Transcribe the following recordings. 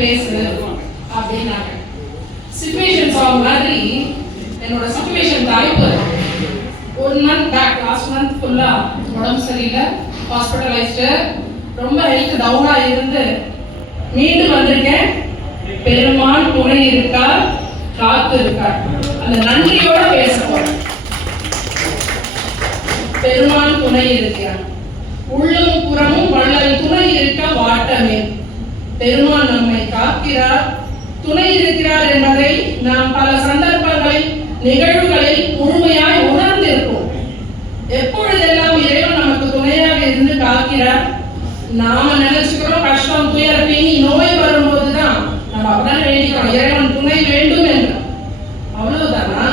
பேசு அப்படின்னாங்க. Situation song மாதிரி என்னோட சிச்சுவேஷன் தலைப்பு. One month back last month ஃபுல்லா உடம்பு சரியில்லை ஹாஸ்பிட்டலைஸ்டு ரொம்ப ஹெல்த் டவுனா இருந்து மீண்டும் வந்திருக்கேன். பெருமான் துணை இருக்கார் காத்து இருக்கார். அந்த நன்றியோட பேச போறேன். பெருமான் துணை இருக்கிறார். உள்ளும் புறமும் வள்ளல் துணை இருக்க வாட்டமே பெருமான் நம்மை காக்கிறார் துணை இருக்கிறார் என்பதை நாம் பல சந்தர்ப்பங்களில் நிகழ்வுகளில் முழுமையாய் உணர் எப்பொழுதெல்லாம் இறைவன் நமக்கு துணையாக இருந்து காக்கிறார் நாம நினைச்சுக்கிறோம் கஷ்டம் துயர் பிணி நோய் வரும்போதுதான் நம்ம அப்பதான் வேண்டிக்கிறோம் இறைவன் துணை வேண்டும் என்று அவ்வளவுதானா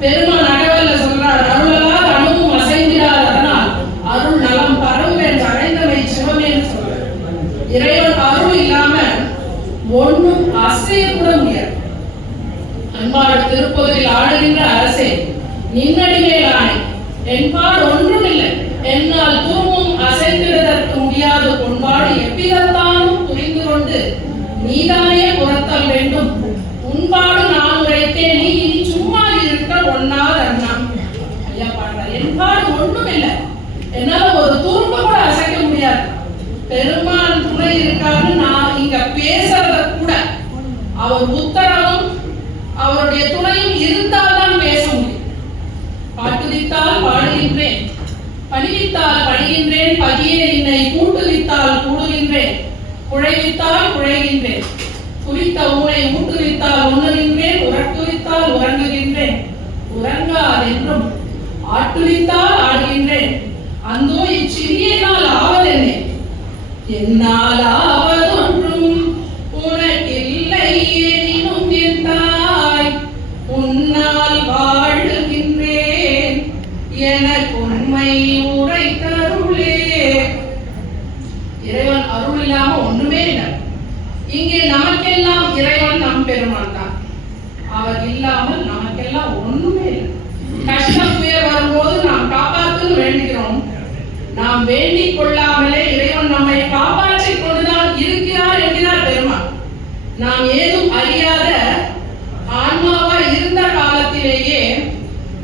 பெருமான் அகவல்ல சொல்றார் அருளலால் அணுவும் அசைந்திடார் அதனால் அருள் நலம் பரவும் என்று அடைந்தவை சிவமேன்னு சொல்றார் இறைவன் அருள் இல்லாம ஒண்ணும் அசைய கூட முடியாது அன்பாள் திருப்பதில் ஆடுகின்ற அரசே நின்னடி மேல் ஆணை என்பால் ஒன்றுமில்லை என்னால் தூவும் அசைந்திடுவதற்கு முடியாத பொன்பாடு எவ்விதத்தானும் புரிந்து கொண்டு நீதானே புறத்தல் வேண்டும். உன்பாடு நான் உரைத்தேன் நீ இனி சும்மா இருக்க ஒன்னார் அண்ணா. ஐயா பாடுறார் என்பாடு ஒண்ணுமில்லை. என்னால ஒரு துரும்ப கூட அசைக்க முடியாது. பெருமான் துணை இருக்காருன்னு நான் இங்க பேசுறத கூட அவர் உத்தரவும் அவருடைய துணையும் இருந்தால்தான் பேச முடியும். பாட்டுவித்தால் பாடுகின்றேன் பணிவித்தால் உழைவித்தால் உழைகின்றேன் குறித்த ஊனை ஊட்டுவித்தால் உணர்கின்றேன் உறக்குவித்தால் உறங்குகின்றேன். உறங்காதென்றும் ஆட்டுவித்தால் ஆடுகின்றேன். அந்தோ இச்சிறிய நாள் ஆவல் என்னே என்னால் ஆவதொன்றும் உனக்கில்லை எனினும் என் தாய் உன்னால் வாழுகின்றேன் எனக்கு உண்மை உரைத்தருளே இறைவன் அருள் இல்லாம ஒண்ணுமே இல்லை இங்கே நமக்கெல்லாம் இறைவன் நம் பெருமான் தான் அவர் இல்லாமல் நமக்கெல்லாம் ஒண்ணுமே இல்லை கஷ்டம் துயர் வரும்போது நாம் காப்பாற்றுன்னு வேண்டுகிறோம் நாம் வேண்டிக் கொள்ளாமலே இறைவன் நம்மை காப்பாற்றிக் கொண்டுதான் இருக்கிறார் என்கிறார் பெருமான் நாம் ஏதும் அறியாத ஆன்மாவா இருந்த காலத்திலேயே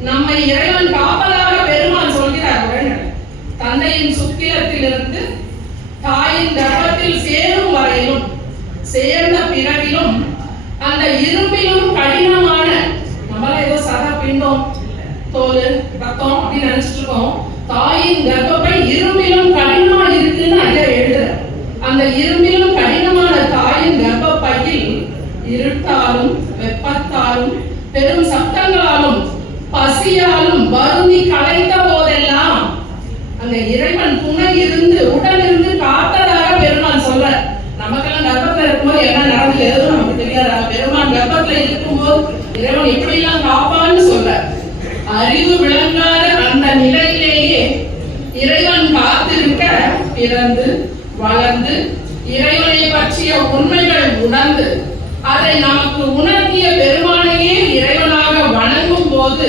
நம்மை இறைவன் காப்பதாக பெருமான் சொல்கிறார் உரைநடை. தந்தையின் சுக்கிலத்திலிருந்து தாயின் கர்ப்பத்தில் சேரும் வரையிலும் சேர்ந்த பிறவிலும் அந்த இரு இறைவன் துணை இருந்து உடன் இருந்து காத்ததாக பெருமான் சொல்ற நமக்கெல்லாம் கர்ப்பத்துல இருக்கும்போது என்ன நடந்தது எதுவும் நமக்கு தெரியாது? பெருமான் கர்ப்பத்துல இருக்கும்போது இறைவன் எப்படி எல்லாம் காப்பான்னு சொல்ற அறிவு விளங்காத அந்த நிலையிலேயே இறைவன் காத்திருக்க பிறந்து வளர்ந்து இறைவனை பற்றிய உண்மைகள் உணர்ந்து அதை நமக்கு உணர்த்திய பெருமானையே இறைவனாக வணங்கும் போது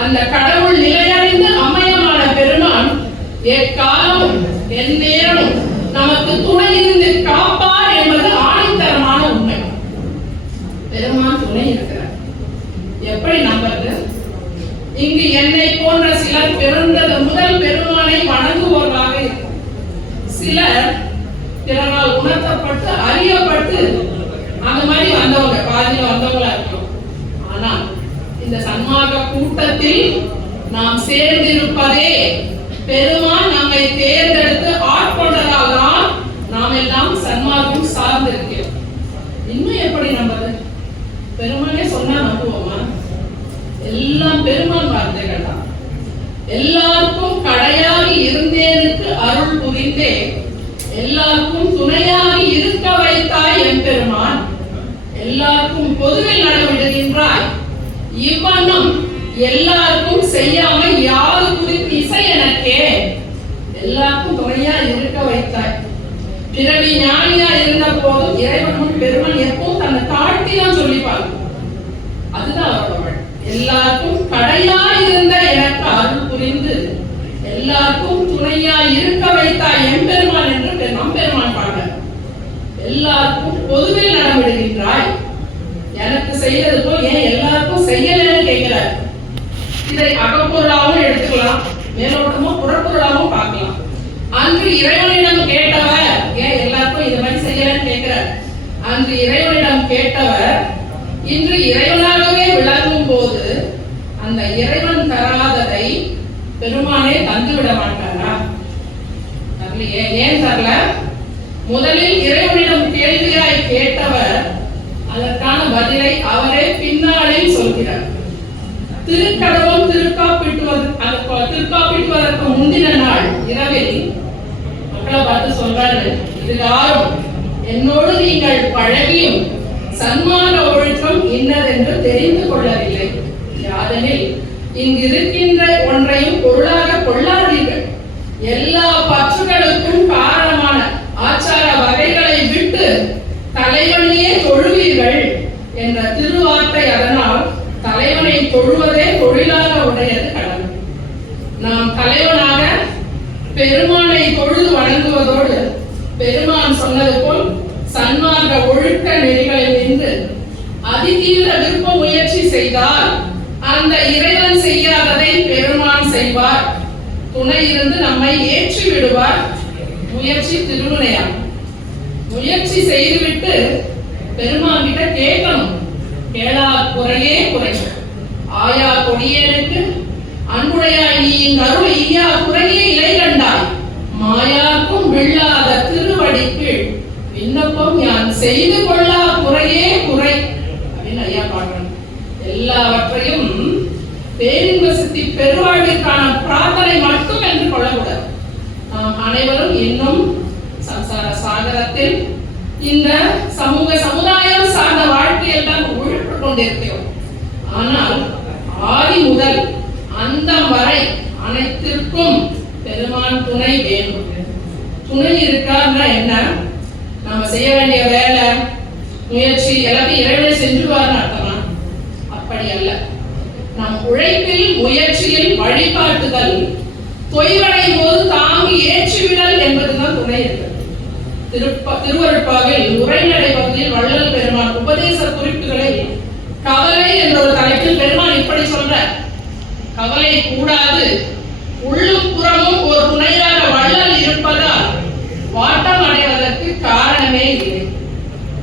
அந்த கடவுள் நிலை எக்காலம் எந்நேரம் நமக்கு துணை இருந்து காப்பார் என்பது ஆணித்தரமான உண்மை. பெருமான் துணை இருக்கிறார். எப்படி நம்புறது? இங்கு என்னை போன்ற சிலர் பிறந்தது முதல் பெருமானை வணங்குவோர்களாக இருக்கும். சிலர் பிறரால் உணர்த்தப்பட்டு அறியப்பட்டு அந்த மாதிரி வந்தவங்க பாதியில் வந்தவங்களா இருக்கும் ஆனால் இந்த சன்மார்க்க கூட்டத்தில் நாம் சேர்ந்திருப்பதே பெருமான் நம்மை தேர்ந்தெடுத்து ஆட்கொண்டதால் தான் நாம் எல்லாம் சன்மார்க்கம் சார்ந்திருக்கிறோம். இன்னும் எப்படி நம்பது பெருமானே சொன்னா நம்புவோமா? எல்லாம் பெருமான் வார்த்தைகள் தான் எல்லாருக்கும் கடையாகி இருந்தேனுக்கு அருள் புரிந்தே எல்லாருக்கும் துணையாகி இருக்க வைத்தாய் என் பெருமான் எல்லாருக்கும் பொதுவில் நடவிடுகின்றாய் இவ்வண்ணம் எல்லாருக்கும் செய்யாம யாரு குறித்து இசை எனக்கே? எல்லாருக்கும் துணையா இருக்க வைத்தாய். பிறவி ஞானியா இருந்த போதும் இறைவன் முன் பெருமன் எப்பவும் தன்னை தாழ்த்தி தான் சொல்லிப்பாங்க அதுதான் அவர் எல்லாருக்கும் கடையா இருந்த எனக்கு அருள் புரிந்து எல்லாருக்கும் துணையா இருக்க வைத்தாய் எம்பெருமான் என்று நம்பெருமான் பாடுறார் எல்லாருக்கும் பொதுவில் நடமிடுகின்றாய் எனக்கு செய்யறது போல் ஏன் எல்லாருக்கும் செய்யலன்னு கேட்கிறார். இதை அகப்பொருளாகவும் எடுத்துக்கலாம். மேலோட்டமா புறப்பொருளாகவும் பார்க்கலாம். அன்று இறைவனிடம் கேட்டவர் ஏன் எல்லாருக்கும் இந்த மாதிரி செய்யலன்னு கேட்கிறார். அன்று இறைவனிடம் கேட்டவர் இன்று இறைவனாகவே விளங்கும் போது அந்த இறைவன் தராததை பெருமானே தந்து விட மாட்டாரா? தரலையே ஏன் தரல? முதலில் இறைவனிடம் கேள்வியாய் கேட்டவர் அதற்கான பதிலை அவரே பின்னாளில் சொல்கிறார். திருக்கடவுள் திருக்காப்பிட்டுவது அந்த திருக்காப்பிட்டுவதற்கு முந்தின நாள் இரவில் மக்களை பார்த்து சொல்றாரு இதுகாரும் என்னோடு நீங்கள் பழகியும் சன்மான ஒழுக்கம் இன்னதென்று தெரிந்து கொள்ளவில்லை. யாதெனில் இங்கு இருக்கின்ற ஒன்றையும் பொருளாக கொள்ளாதீர்கள். எல்லா பற்றுகளுக்கும் காரணமான ஆச்சார வகைகளை விட்டு தலைவனையே தொழுவீர்கள் என்ற தொழுவதே தொழிலாக உடையது கடமை நாம் தலைவனாக பெருமானை தொழுது வணங்குவதோடு பெருமான் சொன்னது போல் சன்மார்க்க ஒழுக்க நெறிகளில் நின்று அதிதீவிர விருப்ப முயற்சி செய்தால் அந்த இறைவன் செய்யாததை பெருமான் செய்வார். துணை இருந்து நம்மை ஏற்றி விடுவார். முயற்சி திருவினையாம் முயற்சி செய்துவிட்டு பெருமான் கிட்ட கேட்கணும். கேளா குறையே குறை ஆயா கொடியேனுக்கு அன்புடையாய் நீ இங்கு அருள் ஈயா குறையே இலை கண்டாய். மாயாக்கும் வெள்ளாத திருவடிக்கு விண்ணப்பம் யான் செய்து கொள்ளா குறையே குறை. அப்படின்னு ஐயா பாடுறாங்க. எல்லாவற்றையும் பேரின்ப சித்தி பெருவாழ்விற்கான பிரார்த்தனை மட்டும் என்று கொள்ளக்கூடாது. நாம் அனைவரும் இன்னும் சம்சார சாகரத்தில் இந்த சமூக சமுதாயம் சார்ந்த வாழ்க்கையில் தான் உழன்று கொண்டிருக்கிறோம். ஆனால் ஆதி முதல் அந்த வரை அனைத்திற்கும் பெருமான் துணை வேண்டும். துணை இருக்கான்னா என்ன? நம்ம செய்ய வேண்டிய வேலை முயற்சி எல்லாத்தையும் இறைவனை செஞ்சுவார்னு அர்த்தமா? அப்படி அல்ல. நம் உழைப்பில் முயற்சியில் வழிபாட்டுதல் தொய்வடையும் போது தாங்கி ஏற்றிவிடல் என்பதுதான் துணை இருக்கிறது திருப்ப திருவருட்பாவில் உரைநடை பகுதியில் வள்ளல் பெருமான் உபதேச குறிப்புகளை கவலை என்ற ஒரு தலைப்பில் பெருமான் இப்படி சொல்ற கவலை கூடாது. உள்ளும் புறமும் ஒரு துணையாக வள்ளல் இருப்பதால் வாட்டம் அடைவதற்கு காரணமே இல்லை.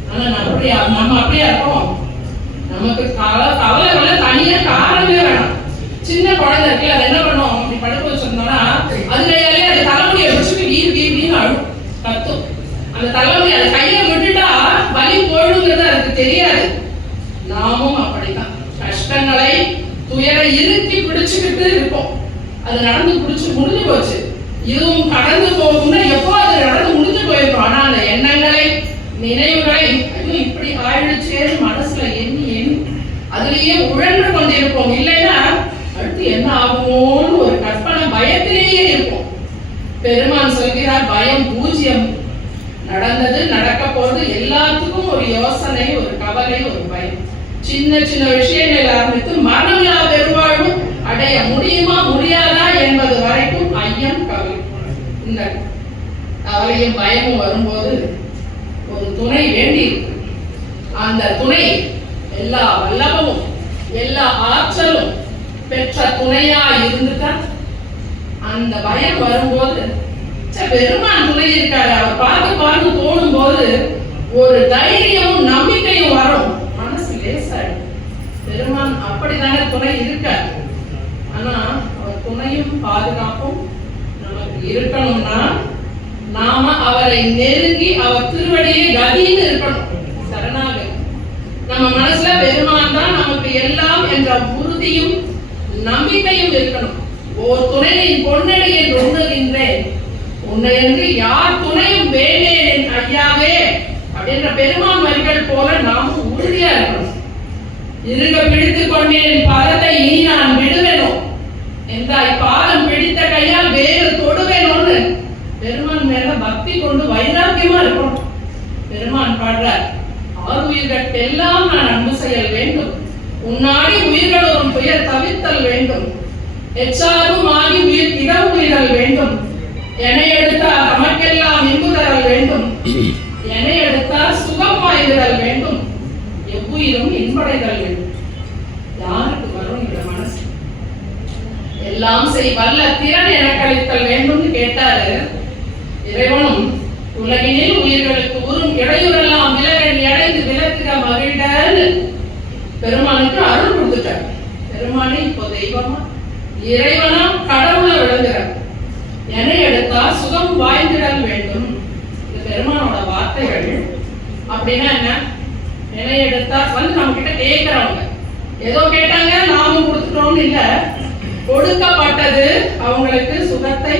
ஆனா நம்ம அப்படியா நம்ம அப்படியா இருக்கோம்? நமக்கு கவலை கவலை வர தனியா காரணமே வேணாம். சின்ன குழந்தை இருக்குல்ல அது என்ன பண்ணும்? அப்படி படுக்க வச்சிருந்தோம்னா அது கையாலே அது தலைமுடியை பிடிச்சிட்டு வீர் வீர் வீர் அழும். கத்தும். அந்த தலைமுடி அது கையை விட்டுட்டா வலி போயிடுங்கிறது அதுக்கு தெரியாது. நாமும் அப்படிதான் கஷ்டங்களை துயரை இறுக்கி பிடிச்சுக்கிட்டு இருப்போம். அது நடந்து பிடிச்சு முடிஞ்சு போச்சு. இதுவும் கடந்து போகும்னா எப்போ அது நடந்து முடிஞ்சு போயிருக்கும் ஆனா அந்த எண்ணங்களை நினைவுகளை ஐயோ இப்படி ஆயிடுச்சேன்னு மனசுல எண்ணி எண்ணி அதுலயே உழன்று கொண்டிருப்போம். இல்லைன்னா அடுத்து என்ன ஆகுமோன்னு ஒரு கற்பனை பயத்திலேயே இருப்போம். பெருமான் சொல்கிறார் பயம் பூஜ்யம். நடந்தது நடக்க போறது எல்லாத்துக்கும் ஒரு யோசனை ஒரு கவலை ஒரு பயம். சின்ன சின்ன விஷயங்கள் ஆரம்பித்து மரணமில்லா பெருவாழ்வு அடைய முடியுமா முடியாதா என்பது வரைக்கும் ஐயம் கவலை இந்த கவலையும் பயமும் வரும்போது ஒரு துணை வேண்டி அந்த துணை எல்லா வல்லமும் எல்லா ஆற்றலும் பெற்ற துணையா இருந்துட்டா அந்த பயம் வரும்போது ச்சே, பெருமான் துணை இருக்காரு. அவர் பார்த்து பார்த்து தோணும் போது ஒரு தைரியமும் நம்பிக்கையும் வரும். பெருமான் அப்படித்தானே துணை இருக்கார். ஆனா அவர் துணையும் பாதுகாப்பும் நமக்கு இருக்கணும்னா நாம அவரை நெருங்கி அவர் திருவடியை கதின்னு இருக்கணும். சரணாக நம்ம மனசுல பெருமான் தான் நமக்கு எல்லாம் என்ற உறுதியும் நம்பிக்கையும் இருக்கணும். ஓர் துணையின் பொன்னடியை நொண்டுகின்றேன் உன்னை என்று யார் துணையும் வேண்டேன் ஐயாவே அப்படின்ற பெருமான் வரிகள் போல நாமும் உறுதியா இருக்கணும். இருக பிடித்துக் கொண்டேன் பதத்தை இனி நான் விடுவேனோ? எந்தாய் பாதம் பிடித்த கையால் வேறு தொடுவேனோன்னு? பெருமான் மேல பக்தி கொண்டு வைராக்கியமா இருக்கணும். பெருமான் பாடுறார் ஆறுயிர்கட்டெல்லாம் நான் அன்பு செயல் வேண்டும். உன்னாடி உயிர்களோரும் துயர் தவித்தல் வேண்டும். எச்சாரும் ஆகி உயிர் இடம் உயிரல் வேண்டும். என எடுத்தால் நமக்கெல்லாம் இன்பு தரல் வேண்டும். என எடுத்தால் சுகமாய்விடல் வேண்டும். எவ்வுயிரும் இன்படைதல் வேண்டும். எல்லாம் செய் வல்ல திறன் எனக்கு அளித்தல் வேண்டும்னு கேட்டாரு. இறைவனும் உலகினில் உயிர்களுக்கு உறும் இடையூறெல்லாம் விலகல் இடைந்து விலக்குக மகிழ்டன்னு பெருமானுக்கு அருள் கொடுத்துட்டார். பெருமானே இப்போ தெய்வமா? இறைவனா கடவுளை விளங்குறார் என எடுத்தா சுகம் வாய்ந்திடல் வேண்டும். இந்த பெருமானோட வார்த்தைகள் அப்படின்னா என்ன? என்னை எடுத்தா வந்து நம்ம கிட்ட கேட்கிறவங்க ஏதோ கேட்டாங்க நாமும் கொடுத்துட்டோம்னு இல்லை. கொடுக்கப்பட்டது அவங்களுக்கு சுகத்தை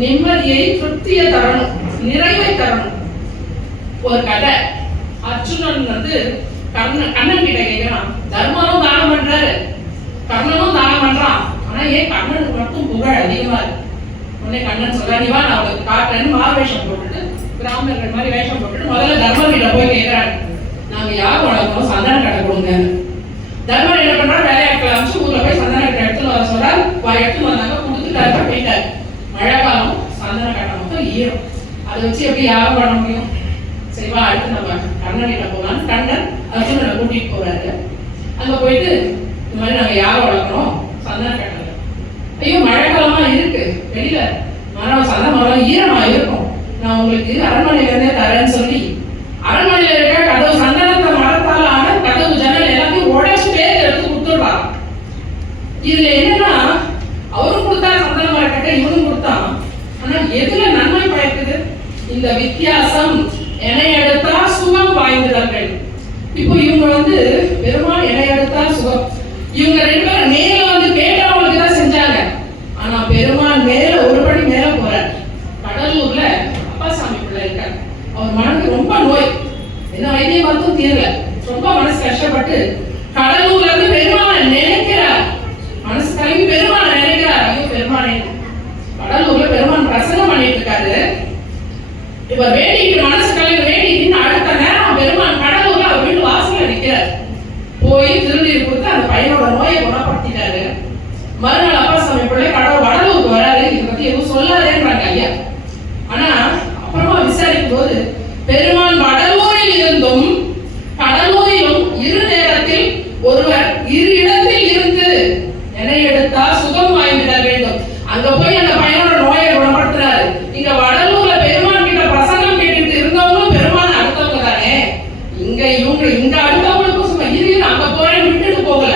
நிம்மதியை திருப்தியை தரணும். நிறைவை தரணும். ஒரு கதை. அர்ஜுனன் வந்து கண்ணன் கண்ணன் கிட்ட கேட்கிறான் தர்மனும் தானம் பண்றாரு. கர்ணனும் தானம் பண்றான். ஆனா ஏன் கண்ணனுக்கு மட்டும் புகழ் அதிகமா இருக்கு? உடனே கண்ணன் சொல்றா நீ வா நான் அவளுக்கு காட்டுறேன்னு மாவேஷம் வேஷம் போட்டுட்டு பிராமணர்கள் மாதிரி வேஷம் போட்டுட்டு முதல்ல தர்ம கிட்ட போய் கேட்கிறாங்க நாங்க யார் வளர்க்கணும் சந்தன கடை கொடுங்க தர்மன் என்ன பண்றா வேலையாட்களை அனுப்பிச்சு ஊர்ல போய் சந்தன கடை எடுத்துன்னு வர எடுத்து வந்தாங்க கொடுத்துட்டாரு போயிட்டாரு. மழை காலம் சந்தன கடை மட்டும் ஈரம். அதை வச்சு எப்படி யாரும் பண்ண முடியும்? சரிவா அடுத்து நம்ம கண்ணன் போகலான்னு கண்ணன் அர்ஜுனனை கூட்டிட்டு போறாரு. அங்க போயிட்டு இந்த மாதிரி நாங்க யார் வளர்க்குறோம்? சந்தன கட்டல ஐயோ மழை காலமா இருக்கு. வெளியில மரம் சந்தன மரம் ஈரமா இருக்கும். நான் உங்களுக்கு அரண்மனையில இருந்தே தரேன்னு சொல்லி அரண்மனையில இருக்க கதவு சந்தனத்தை மரத்தால் ஆன கதவு ஜன்னல் எல்லாத்தையும் உடச்சு பேர் எடுத்து கொடுத்துருவா. இதுல என்னன்னா வித்தியாசம். என எடுத்தா சுகம் வாய்ந்தவர்கள். இப்போ இவங்க வந்து பெருமாள் என எடுத்தா சுகம். இவங்க ரெண்டு பேரும் மேல வந்து கேட்டவங்களுக்கு தான் செஞ்சாங்க. ஆனா பெருமாள் மேல ஒரு படி மேல போற. கடலூர்ல அப்பா சாமி பிள்ளை இருக்கார். அவர் மனதுக்கு ரொம்ப நோய். என்ன வைத்தியம் பார்த்தும் தீரல. ரொம்ப மனசு கஷ்டப்பட்டு கடலூர்ல for ready இவங்க இங்க அடுத்தவங்களுக்கும் சும்மா இது அங்க போறேன் விட்டுட்டு போகல.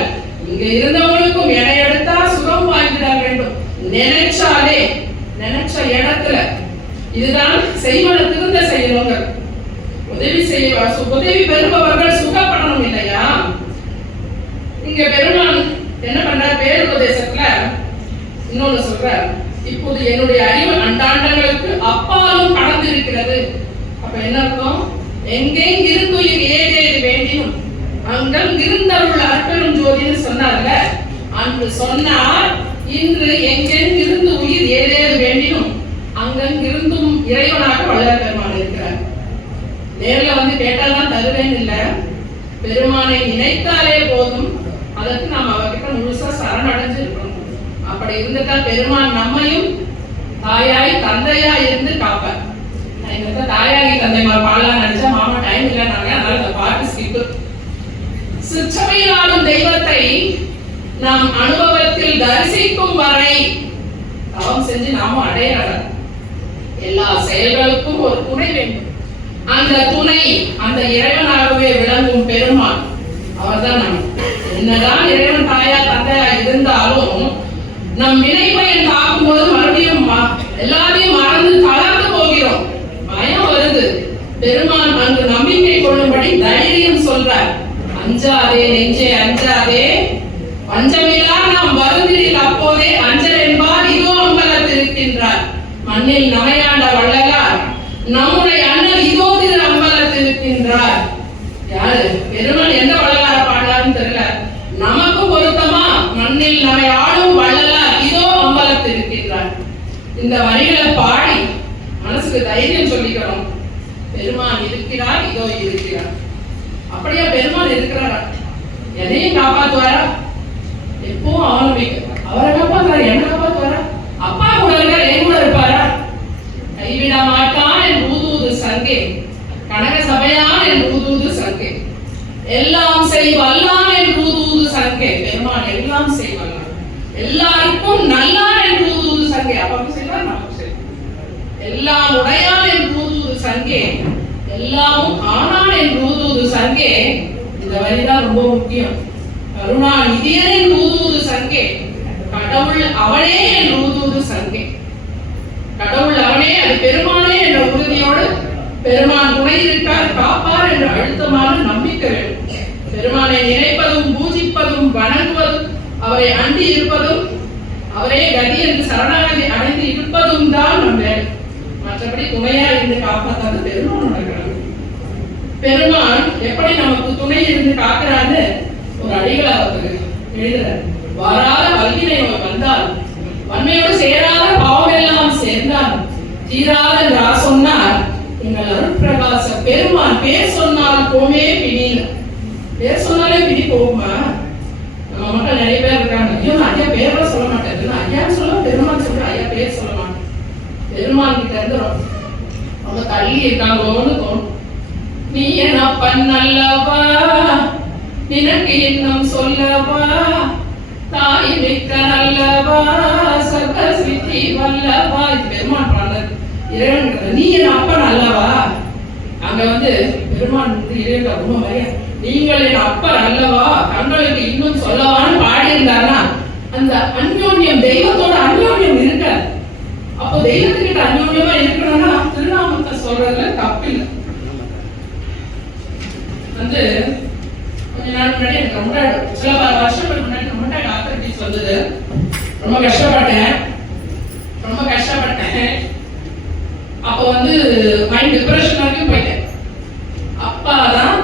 இங்க இருந்தவங்களுக்கும் எடை எடுத்தா சுகம் வாங்கிட வேண்டும். நினைச்சாலே நினைச்ச இடத்துல இதுதான் செய்வன திருந்த செய்யணுங்க உதவி செய்ய உதவி பெறுபவர் சுகப்படணும் இல்லையா இங்க பெருமான் என்ன பண்றார் பேருபதேசத்துல இன்னொன்னு சொல்றார் இப்போது என்னுடைய அறிவு அண்டாண்டங்களுக்கு அப்பாலும் கடந்து இருக்கிறது அப்ப என்ன அர்த்தம் எங்கெங்கிருந்துயிர் ஏதேது வேண்டினும் அங்கம் இருந்தருள் அற்பெரும் ஜோதின்னு சொன்னார்ல அன்று சொன்னார் இன்று எங்கெங்கிருந்து உயிர் ஏதேது வேண்டினும் அங்கங்கிருந்தும் இறைவனாக வள்ளல் பெருமாள் இருக்கிறார். நேர்ல வந்து கேட்டாதான் தருவேன் இல்ல. பெருமானை நினைத்தாலே போதும். அதற்கு நாம் அவர்கிட்ட முழுசா சரணடைஞ்சு இருக்கணும் அப்படி இருந்துட்டா பெருமான் நம்மையும் தாயாய் தந்தையா இருந்து காப்பார். நான் தாயாகி தந்தை பாலான நாம் அனுபவத்தில் தரிசிக்கும் வரை தவம் செஞ்சு நாமும் அடையறோம் எல்லா செயல்களுக்கும் ஒரு துணை வேண்டும். அந்த துணை அந்த இறைவனாகவே விளங்கும் பெருமான் அவர்தான் நம்ம என்னதான் இறைவன் தாயா தந்தையா இருந்தாலும் நம் வினைப்பயன் பார்க்கும்போது மறுபடியும் ம- எல்லாத்தையும் மறந்து தளர்ந்து போகிறோம். பயம் வருது. பெருமான் அங்கு நம்பிக்கை கொள்ளும்படி தைரியம் சொல்றார். அஞ்சாதே நெஞ்சே அஞ்சாதே அஞ்சமில்லார் நாம் வருந்திரில் அப்போதே அஞ்சல் என்பார் இதோ அம்பலத்தில் இருக்கின்றார் மண்ணில் நமையாண்ட வள்ளலார் நம்முடைய அண்ணன் இதோ திரு அம்பலத்தில் இருக்கின்றார் யாரு? பெருமாள் எந்த வள்ளலார பாடுறாருன்னு தெரியல. நமக்கு பொருத்தமா? மண்ணில் நம்மை ஆளும் வள்ளலார் இதோ அம்பலத்தில் இருக்கின்றார் இந்த வரிகளை பாடி மனசுக்கு தைரியம் சொல்லிக்கிறோம் பெருமான் இருக்கிறார் இதோ இருக்கிறார். அப்படியே பெருமான் இருக்கிறாரா? எதையும் காப்பாத்துவாரா? எப்பவும் அவனை அவரை காப்பாத்துறாரு என்ன காப்பாத்துவாரா? அப்பா கூட இருக்கா என் கூட இருப்பாரா? கைவிட மாட்டான் என் ஊதுவது சங்கே. கனக சபையான் என் ஊதுவது சங்கே. எல்லாம் செய்வல்லான் என் ஊதுவது சங்கே. பெருமான் எல்லாம் செய்வல்லான் எல்லாருக்கும் நல்லான் என் ஊதுவது சங்கே. அப்பா செய்வார் நமக்கு செய்வார் எல்லாம் உடையான் என் ஊதுவது சங்கே. எல்லாமும் ஆனான் என் ஊதுவது சங்கே. இந்த வரிதான் ரொம்ப முக்கியம். கருணா நிதியன் என் சங்கே கடவுள் அவனே என்று ஊதுவது சங்கே கடவுள் அவனே அது பெருமானே என்ற உறுதியோடு பெருமான் துணை இருக்கார் காப்பார் என்ற அழுத்தமான நம்பிக்கை வேண்டும் பெருமானை நினைப்பதும் பூஜிப்பதும் வணங்குவதும் அவரை அண்டி இருப்பதும் அவரே கதி என்று சரணாகதி அடைந்து இருப்பதும் தான் நம் வேலை மற்றபடி துணையா இருந்து காப்பாத்தாது பெருமானோட பெருமான் எப்படி நமக்கு துணை இருந்து காக்கிறான்னு ஒரு அடிகளை அவருக்கு வராத வல்லினை நமக்கு வந்தால் வன்மையோடு சேராத பாவமெல்லாம் சேர்ந்தால் தீராத ரா சொன்னார். எங்கள் அருட்பிரகாச பெருமான் பேர் சொன்னால் போமே பிடியில. பேர் சொன்னாலே பிடி போகுமா? நம்ம மக்கள் நிறைய பேர் இருக்காங்க. ஐயோ நான் ஐயா பேரெல்லாம் சொல்ல மாட்டேன். நான் சொல்ல பெருமான் சொல்ற ஐயா பேர் சொல்ல மாட்டேன். பெருமான் கிட்ட இருந்து ரொம்ப- தள்ளி இருக்காங்களோன்னு தோணும். நீ என்ன பண்ணல்லவா அல்லவா? நினக்கு இன்னும் சொல்லவா? தாய் மிக்க நல்லவா சர்வ வல்லவா. இது பெருமான் பாடல். இறைவன் நீ என் அப்பன் அல்லவா அங்க வந்து பெருமான் வந்து இறைவன் ரொம்ப மரியா நீங்கள் என் அப்பன் அல்லவா தங்களுக்கு இன்னும் சொல்லவான்னு பாடி அந்த அந்யோன்யம் தெய்வத்தோட அந்யோன்யம் இருக்க. அப்போ தெய்வத்துக்கிட்ட அந்யோன்யமா இருக்கணும்னா திருநாமத்தை சொல்றதுல தப்பில்லை. வந்து கொஞ்ச நாள் முன்னாடி எனக்கு ரொம்ப சில பல வருஷங்களுக்கு முன்னாடி ரொம்ப வந்தது ரொம்ப கஷ்டப்பட்டேன். ரொம்ப கஷ்டப்பட்டேன். அப்போ வந்து மைண்ட் டிப்ரெஷன் வரைக்கும் போயிட்டேன். அப்பா தான்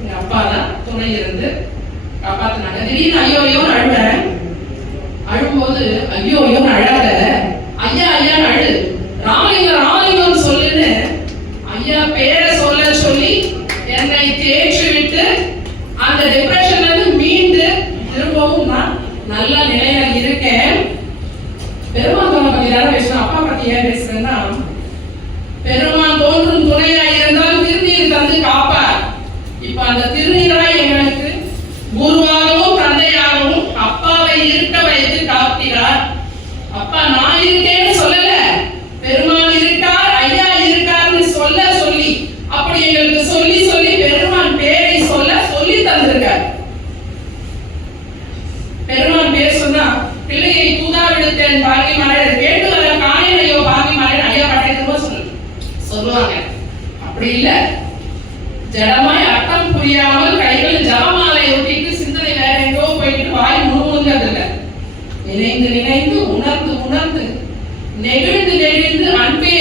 எங்க அப்பா தான் துணை இருந்து காப்பாத்தினாங்க. திடீர்னு ஐயோ ஐயோன்னு அழுவேன். அழும்போது ஐயோ ஐயோன்னு அழாத. ஐயா ஐயான்னு அழு ராமலிங்கம் ராமலிங்கம்னு சொல்லுன்னு ஐயா பேரை சொல்ல சொல்லி என்னை தேய்ச்சி விட்டு அந்த டிப்ரெஷன்ல இருந்து மீண்டு திரும்பவும் நான் நல்ல நிலையில இருக்கேன் பெருமாள் தோணை பத்தி தானே பேசுறேன் அப்பா பத்தி ஏன் பேசுறேன்னா பெருமான் தோன்றும் துணையா இருந்தால் திருநீர் தந்து காப்பார் இப்ப அந்த திருநீராய் எங்களுக்கு குருவாகவும் தந்தையாகவும் அப்பாவை இருக்க வைத்து காக்கிறார் அப்பா நான் இருக்கேன்னு சொல்லல பெருமான் இருக்கார் ஐயா இருக்கார்னு சொல்ல சொல்லி அப்படி எங்களுக்கு சொல்லி சொல்லி பெருமான் பேரை சொல்ல சொல்லி தந்திருக்கார் பெருமான் பேர் சொன்னா பிள்ளையை தூதா விடுத்தேன் பாங்கி மலர் வேண்டுவர காணினையோ பாங்கி மலர் ஐயா பட்டயத்துமா சொல்லு சொல்லுவாங்க. அப்படி இல்ல. ஜடமாய் அர்த்தம் புரியாமல் கைகள் ஜபமாலை ஒட்டிட்டு சிந்தனை வேற எங்கோ போயிட்டு வாய் முழுமுழுங்கிறது இல்ல நினைந்து நினைந்து உணர்ந்து உணர்ந்து நெகிழ்ந்து நெகிழ்ந்து அன்பே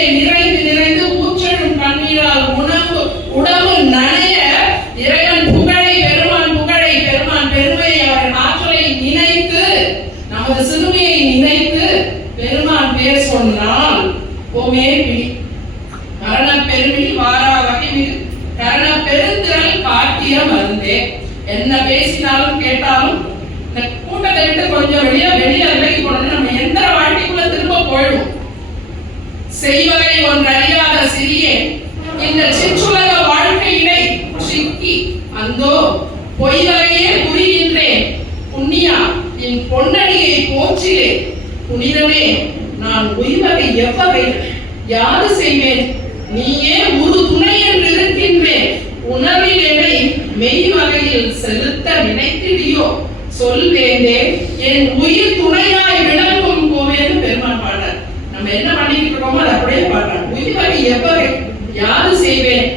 நிறைந்து ஊற்றலும் கண்ணீரால் உணவு உடம்பு நனைய இறைவன் புகழை பெருமான் புகழை பெருமான் பெருமையை அவரின் ஆற்றலை நினைத்து நமது சிறுமையை நினைத்து பெருமான் பேர் சொன்னால் ஓமே பிடி மரண பெருமிழி வாரா வகைமிகு கரண பெருந்திரள் காட்டிய மருந்தே என்ன பேசினாலும் கேட்டாலும் இந்த கூட்டத்தை விட்டு கொஞ்சம் வெளியே வெளியே விலகி போனோம்னா நம்ம எந்த வாழ்க்கைக்குள்ள திரும்ப போயிடும் ஒன்று அறியாத சிறிய இந்த சிற்றுலக வாழ்க்கையினை சிக்கி அந்தோ பொய்வகையே புரிகின்றேன். புண்ணியா என் பொன்னடியை போற்றிலே புனிதமே நான் உய்வகை எவ்வகை யாது செய்வேன்? நீயே ஒரு துணை என்று இருக்கின்றேன் உணர்வில் என்னை மெய் செலுத்த நினைத்திடியோ? சொல்வேந்தே என் உயிர் துணையாய் விளங்கும் கோவேன்னு பெருமான் பாடுறார். நம்ம என்ன பண்ணிட்டு இருக்கோமோ அதை அப்படியே பாடுறார். உயிர் வழி எவ்வகை? யாரு செய்வேன்?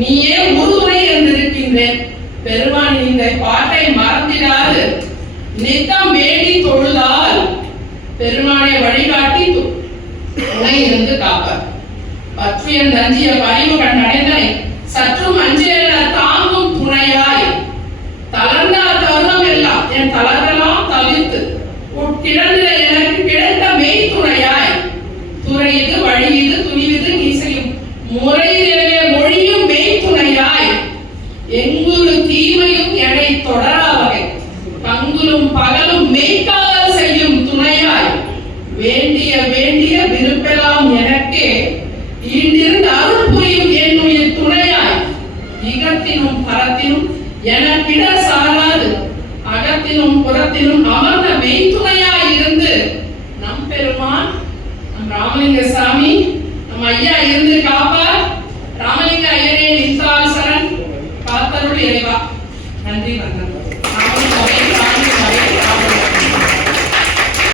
நீயே உறுதுணை இருந்திருக்கின்றேன் பெருமான் இந்த பாட்டை மறந்திடாது. நித்தம் வேண்டி தொழுதால் பெருமானை வழிகாட்டி துணை இருந்து காப்பார். பற்றியன் தஞ்சிய பரிவு கண் அடைந்தனை சற்றும்